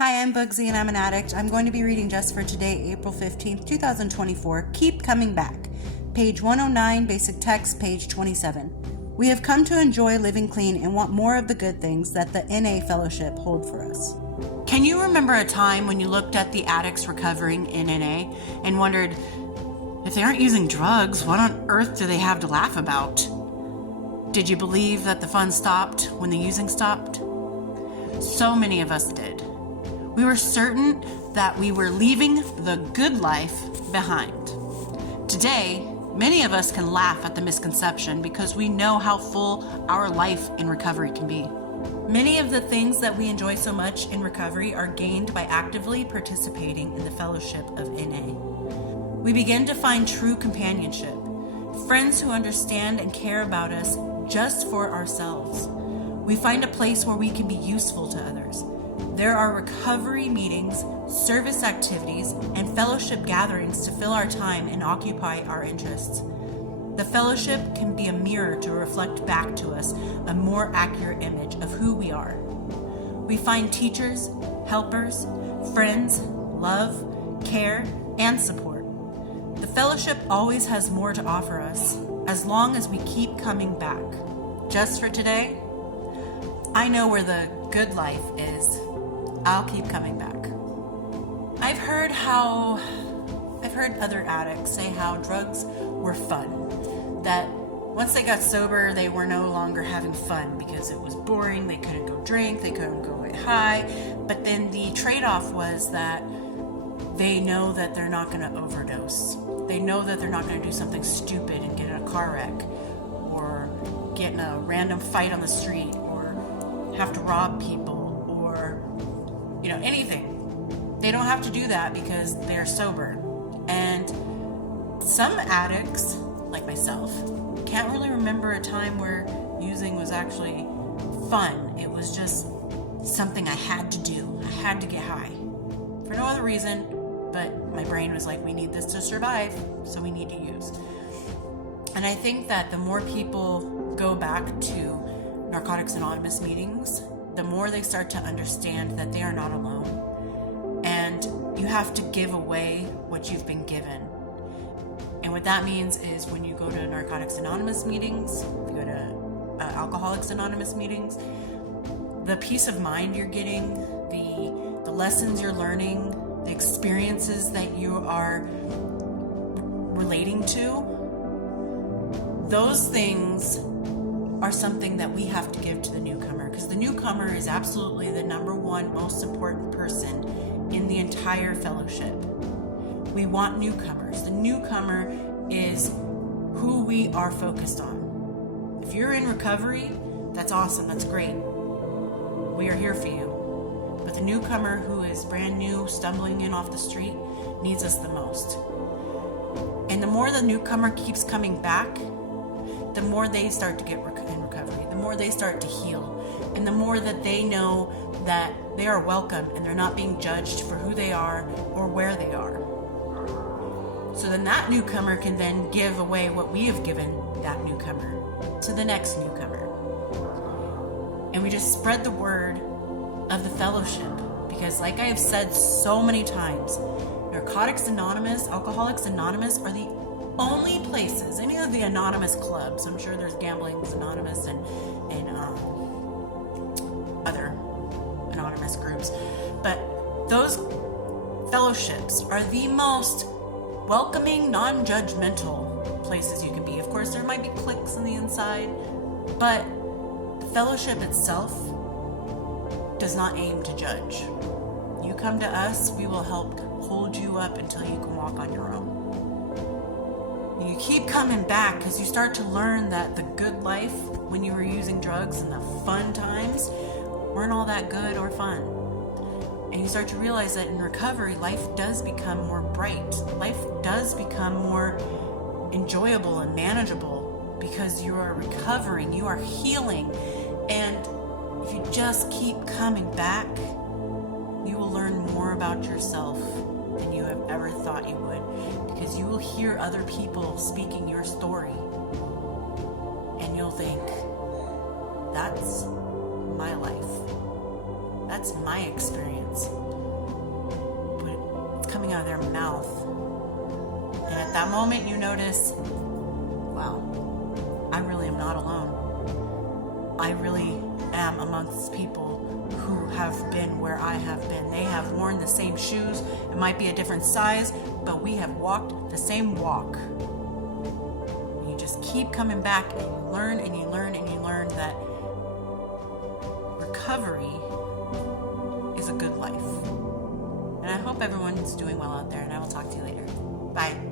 Hi, I'm Bugsy and I'm an addict. I'm going to be reading just for today, April 15th, 2024. Keep Coming Back. Page 109, basic text, page 27. We have come to enjoy living clean and want more of the good things that the NA Fellowship hold for us. Can you remember a time when you looked at the addicts recovering in NA and wondered, if they aren't using drugs, what on earth do they have to laugh about? Did you believe that the fun stopped when the using stopped? So many of us did. We were certain that we were leaving the good life behind. Today, many of us can laugh at the misconception because we know how full our life in recovery can be. Many of the things that we enjoy so much in recovery are gained by actively participating in the fellowship of NA. We begin to find true companionship, friends who understand and care about us just for ourselves. We find a place where we can be useful to others. There are recovery meetings, service activities, and fellowship gatherings to fill our time and occupy our interests. The fellowship can be a mirror to reflect back to us a more accurate image of who we are. We find teachers, helpers, friends, love, care, and support. The fellowship always has more to offer us, as long as we keep coming back. Just for today, I know where the good life is. I'll keep coming back. I've heard other addicts say how drugs were fun. That once they got sober, they were no longer having fun because it was boring. They couldn't go drink, they couldn't go get high. But then the trade-off was that they know that they're not going to overdose. They know that they're not going to do something stupid and get in a car wreck or get in a random fight on the street or have to rob people or, anything. They don't have to do that because they're sober. And some addicts, like myself, can't really remember a time where using was actually fun. It was just something I had to do. I had to get high. For no other reason, but my brain was like, we need this to survive, so we need to use. And I think that the more people go back to Narcotics Anonymous meetings, the more they start to understand that they are not alone. And you have to give away what you've been given. And what that means is when you go to Narcotics Anonymous meetings, if you go to Alcoholics Anonymous meetings, the peace of mind you're getting, the lessons you're learning, the experiences that you are relating to, those things are something that we have to give to the newcomer, because the newcomer is absolutely the number one most important person in the entire fellowship. We want newcomers. The newcomer is who we are focused on. If you're in recovery, that's awesome, that's great. We are here for you. But the newcomer who is brand new, stumbling in off the street, needs us the most. And the more the newcomer keeps coming back, the more they start to get in recovery, the more they start to heal, and the more that they know that they are welcome and they're not being judged for who they are or where they are. So then that newcomer can then give away what we have given that newcomer to the next newcomer. And we just spread the word of the fellowship, because like I have said so many times, Narcotics Anonymous, Alcoholics Anonymous are the only places, any of the anonymous clubs, I'm sure there's Gambling Anonymous and other anonymous groups, but those fellowships are the most welcoming, non-judgmental places you can be. Of course, there might be cliques on the inside, but the fellowship itself does not aim to judge. You come to us, we will help hold you up until you can walk on your own. You keep coming back because you start to learn that the good life when you were using drugs and the fun times weren't all that good or fun. And you start to realize that in recovery, life does become more bright. Life does become more enjoyable and manageable because you are recovering, you are healing. And if you just keep coming back, you will learn more about yourself than you have ever thought you would, because you will hear other people speaking your story and you'll think, that's my life. That's my experience. But it's coming out of their mouth. And at that moment, you notice, wow, I really am not alone. I really am amongst people who have been where I have been. They have worn the same shoes. It might be a different size, but we have walked the same walk. And you just keep coming back, and you learn and you learn and you learn that recovery is a good life. And I hope everyone's doing well out there, and I will talk to you later. Bye.